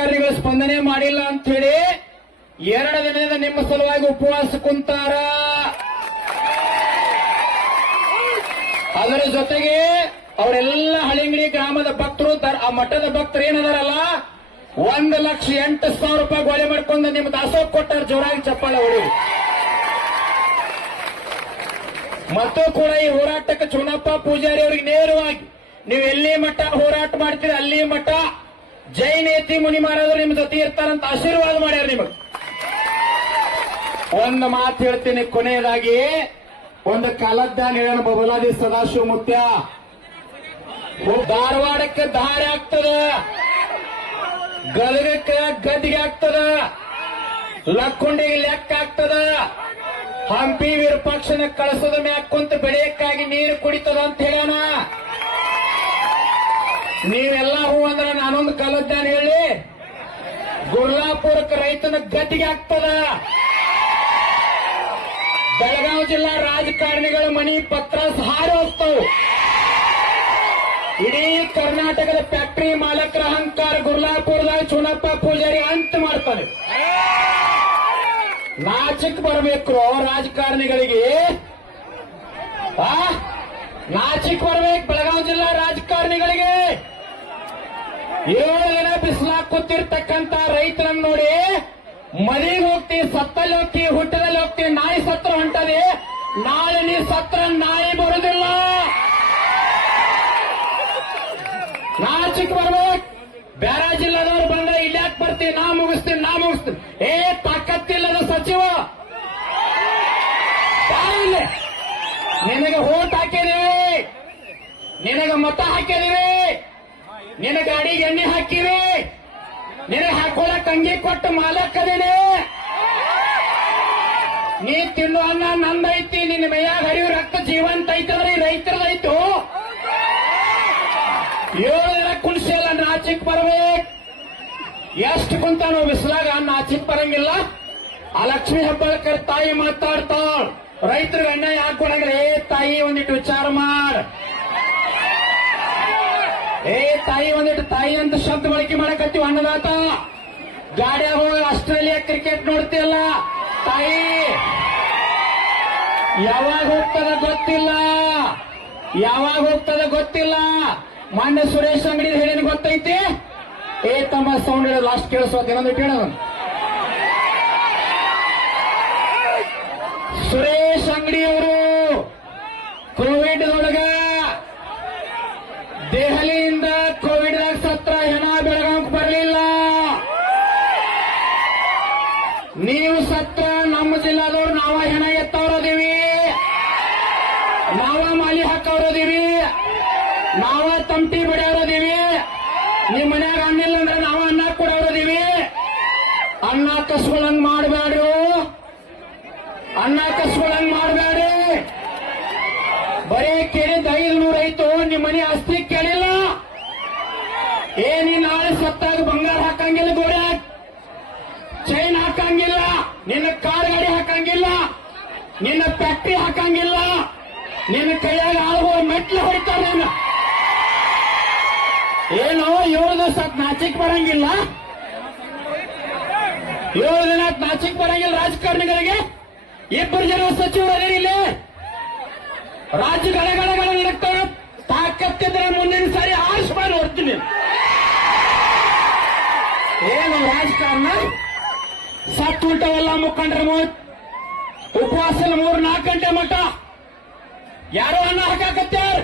ರಾಜಕಾರಣಿಗಳು ಸ್ಪಂದನೆ ಮಾಡಿಲ್ಲ ಅಂತ ಹೇಳಿ ಎರಡು ದಿನದಿಂದ ನಿಮ್ಮ ಸಲುವಾಗಿ ಉಪವಾಸ ಕುಂತಾರ. ಅದರ ಜೊತೆಗೆ ಅವರೆಲ್ಲ ಹಳಿಂಗಡಿ ಗ್ರಾಮದ ಭಕ್ತರು ಆ ಮಠದ ಭಕ್ತರು ಏನದಾರಲ್ಲ, ಒಂದು ಲಕ್ಷ ಎಂಟು ಸಾವಿರ ರೂಪಾಯಿ ಗೋಳೆ ಮಾಡ್ಕೊಂಡು ನಿಮ್ಮ ದಾಸೋಹ ಕೊಟ್ಟಾರ, ಜೋರಾಗಿ ಚಪ್ಪಾಳೆ ಅವರು ಮತ್ತು ಕೂಡ ಈ ಹೋರಾಟಕ್ಕೆ ಚುನಪ್ಪ ಪೂಜಾರಿ ಅವರಿಗೆ ನೇರವಾಗಿ, ನೀವು ಎಲ್ಲಿ ಮಠ ಹೋರಾಟ ಮಾಡ್ತೀರಿ, ಅಲ್ಲಿ ಮಠ. ಜೈ ನೇತಿ ಮುನಿ ಮಹಾರಾಜರು ನಿಮ್ ಜೊತೆ ಇರ್ತಾರಂತ ಆಶೀರ್ವಾದ ಮಾಡ್ಯಾರ ನಿಮಗೆ. ಒಂದು ಮಾತು ಹೇಳ್ತೀನಿ ಕೊನೆಯದಾಗಿ, ಒಂದು ಕಾಲದ್ದಾನ ಹೇಳೋಣ ಬಬಲಾದಿ ಸದಾಶಿವ ಮುತ್ಯ. ಧಾರವಾಡಕ್ಕೆ ದಾರಿ ಆಗ್ತದ, ಗದಗಕ್ಕೆ ಗದ್ದಿಗೆ ಆಗ್ತದ, ಲಕ್ಕುಂಡಿಗೆ ಲೆಕ್ಕ ಆಗ್ತದ, ಹಂಪಿ ವಿರೂಪಾಕ್ಷನ ಕಳಸದ ಮ್ಯಾಕ್ ಕುಂತ ಬೆಳೆಯಕ್ಕಾಗಿ ನೀರು ಕುಡಿತದ ಅಂತ ಹೇಳೋಣ. ನೀವೆಲ್ಲ ಹೂ ಅಂದ್ರೆ ನಾನೊಂದು ಕಲದ್ದಾನ ಹೇಳಿ. ಗುರ್ಲಾಪುರಕ್ಕೆ ರೈತನ ಗದ್ದಿಗೆ ಆಗ್ತದ. ಬೆಳಗಾವಿ ಜಿಲ್ಲಾ ರಾಜಕಾರಣಿಗಳ ಮನಿ ಪತ್ರ ಹಾರಿ ಹೋಗ್ತಾವ ಇಡೀ ಕರ್ನಾಟಕದ ಫ್ಯಾಕ್ಟರಿ ಮಾಲಕರ ಅಹಂಕಾರ ಗುರ್ಲಾಪುರದಾಗ ಚುನಪ್ಪ ಪೂಜಾರಿ ಅಂತ ಮಾಡ್ತಾರೆ ನಾಚಕ್ ಬರಬೇಕು ರಾಜಕಾರಣಿಗಳಿಗೆ ಆ? ನಾಚಿಕ್ ಬರ್ಬೇಕು ಬೆಳಗಾವಿ ಜಿಲ್ಲಾ ರಾಜಕಾರಣಿಗಳಿಗೆ ಏಳು ದಿನ ಬಿಸಿಲಾಗ ಕೂತಿರ್ತಕ್ಕಂತ ರೈತರನ್ನ ನೋಡಿ, ಮನೆಗೆ ಹೋಗ್ತಿ, ಸತ್ತಲ್ಲಿ ಹೋಗ್ತಿ ಹುಟ್ಟದಲ್ಲಿ ಹೋಗ್ತಿ, ನಾಯಿ ಸತ್ರ ಹೊಂಟದೆ, ನಾಳೆ ನೀ ಸತ್ರ ನಾಯಿ ಬರುದಿಲ್ಲ. ನಾಚಿಕ್ ಬರ್ಬೇಕು. ಬೇರೆ ಜಿಲ್ಲಾದವ್ರು ಬಂದ್ರೆ ಇಲ್ಲಾಕ್ ಬರ್ತೀನಿ ನಾ ಮುಗಿಸ್ತೀನಿ ನಾ ಮುಗಿಸ್ತೀನಿ. ಏ ತಾಕತ್ತಿಲ್ಲದ ಸಚಿವ. ನಿನಗೆ ಓಟ್ ಹಾಕಿದೀವಿ. ನಿನಗೆ ಮತ ಹಾಕಿದೀವಿ. ನಿನ್ನ ಗಾಡಿಗೆ ಎಣ್ಣೆ ಹಾಕಿವಿ. ನಿನ್ನ ಹಾಕೊಳಕ್ ಅಂಗಿ ಕೊಟ್ಟು ಮಾಲಕ್ಕದೇನೆ ನೀ ತಿನ್ನು ಅನ್ನ ನಂದೈತಿ, ನಿನ್ನ ಮೈಯಾಗ ಹರಿಯು ರಕ್ತ ಜೀವಂತ ಐತಂದ್ರೆ ಈ ರೈತರದೈತು ಏಳು ಕುಣಿಸಿಲ್ಲ ನಾಚಿಕ್ ಬರ್ಬೇಕು. ಎಷ್ಟು ಕುಂತಾನೋ ಬಿಸಿಲಾಗ ನಾಚಿಕ್ ಬರಂಗಿಲ್ಲ. ಆ ಲಕ್ಷ್ಮಿ ಹೆಬ್ಬಾಳ್ಕರ್ ತಾಯಿ ಮಾತಾಡ್ತಾಳ. ರೈತರಿಗೆ ಅನ್ಯಾಯ ಹಾಕೊಳಂಗಿಲ್ಲ ಏ ತಾಯಿ, ಒಂದಿಟ್ಟು ವಿಚಾರ ಮಾಡ್. ಏ ತಾಯಿ, ಒಂದಿಟ್ಟು ತಾಯಿ ಅಂತ ಶಬ್ದ ಬಳಕೆ ಮಾಡಕತ್ತೀವಿ ಅನ್ನದಾತ ಗಾಡಿಯಾಗ ಹೋಗಿ ಆಸ್ಟ್ರೇಲಿಯಾ ಕ್ರಿಕೆಟ್ ನೋಡ್ತಿಯಲ್ಲ? ತಾಯಿ, ಯಾವಾಗ ಹೋಗ್ತದ ಗೊತ್ತಿಲ್ಲ? ಯಾವಾಗ ಹೋಗ್ತದ ಗೊತ್ತಿಲ್ಲ? ಮಾನ್ಯ ಸುರೇಶ್ ಅಂಗಡಿ ಹೇಳಿನ ಗೊತ್ತೈತಿ? ಏ ತಮ್ಮ ಸೌಂಡ್ ಹೇಳೋದು ಲಾಸ್ಟ್ ಕೇಳಿಸೋದು ಇನ್ನೊಂದು ಕೇಳೋದು ಸುರೇಶ್ ಅಂಗಡಿ ಅವರು ಕೋವಿಡ್ ನೀವು ಸತ್ರ ನಮ್ಮ ಜಿಲ್ಲಾದವ್ರು ನಾವ ಹೆಣ ಎತ್ತವ್ರದೀವಿ. ನಾವ ಮಾಲಿ ಹಾಕವ್ರದೀವಿ. ನಾವ ತಂಪಿ ಬಡಿಯೋರದೀವಿ ನಿಮ್ ಮನ್ಯಾಗ ಅನ್ನಿಲ್ಲ ಅಂದ್ರೆ ನಾವ ಅನ್ನ ಕೊಡೋರದೀವಿ ಅನ್ನ ಕಸ್ಕೊಳಂಗ್ ಮಾಡಬೇಡ್ರು ಅನ್ನ ಕಸ್ಕೊಳಂಗ್ ಮಾಡಬೇಡ್ರಿ ಬರೀ ಕೇಳಿದ ಐದು ನೂರ ಐತು ನಿಮ್ ಮನೆ ಆಸ್ತಿ ಕೇಳಿಲ್ಲ ಏ ನೀ ನಾಳೆ ಸತ್ತಾಗ ಬಂಗಾರ ಹಾಕಂಗಿಲ್ಲ ಗೋಡೆ ಚೈನ್ ಹಾಕಂಗಿಲ್ಲ ಕಾರ್ ಗಾಡಿ ಹಾಕಂಗಿಲ್ಲ. ನಿನ್ನ ಫ್ಯಾಕ್ಟ್ರಿ ಹಾಕಂಗಿಲ್ಲ. ನಿನ್ನ ಕೈಯಾಗ ಆಳುವ ಮೆಟ್ಲು ಹೊಡಿತಾರ ನೀನು ಏನು, ಏಳು ದಿವಸ ನಾಚಿಕ್ ಬರಂಗಿಲ್ಲ? ಏಳು ದಿನ ನಾಚಿಕ್ ಬರಂಗಿಲ್ಲ ರಾಜಕಾರಣಿಗಳಿಗೆ? ಇಬ್ಬರು ಜನ ಸಚಿವರು ಇಲ್ಲಿ. ರಾಜ್ಯ ಗಡಗಡಗಳ ನಡಕ್ತಾವ ತಾಕತ್ತಿದ್ರೆ ಮುಂದಿನ ಸಾರಿ ಆಯುಷ್ಮಾನ್ ಹೊಡ್ತೀನಿ ಏನು, ರಾಜಕಾರಣ? ಸತ್ತು ಉಂಟವೆಲ್ಲ ಮುಖಂಡರ ಮೂವತ್ ಉಪವಾಸ ಮೂರ್ ನಾಲ್ಕು ಗಂಟೆ ಮಟ್ಟ ಯಾರೋ ಅನ್ನ ಹಾಕಾಕತ್ಯಾರ?